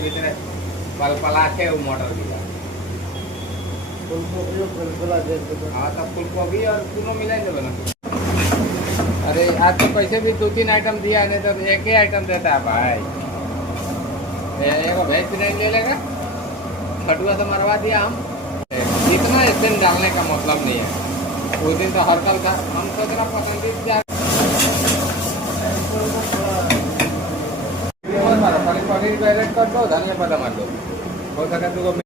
भीतर पलपला के मोटर दिला। हाँ तो फूल गोभी और तीनों मिला देवे ना। अरे आज तो पैसे भी 2-3 आइटम दिया, नहीं तो एक ही आइटम देता है भाई। एक भेज नहीं ले लेगा, खटुआ से मरवा दिया हम। इतना एक्शन डालने का मतलब नहीं है। उस दिन तो हड़ताल था, हम सोच रहा पसंदीदा पनीर का रेट कर दो, धनिया पत्ता मार दो, हो सके तो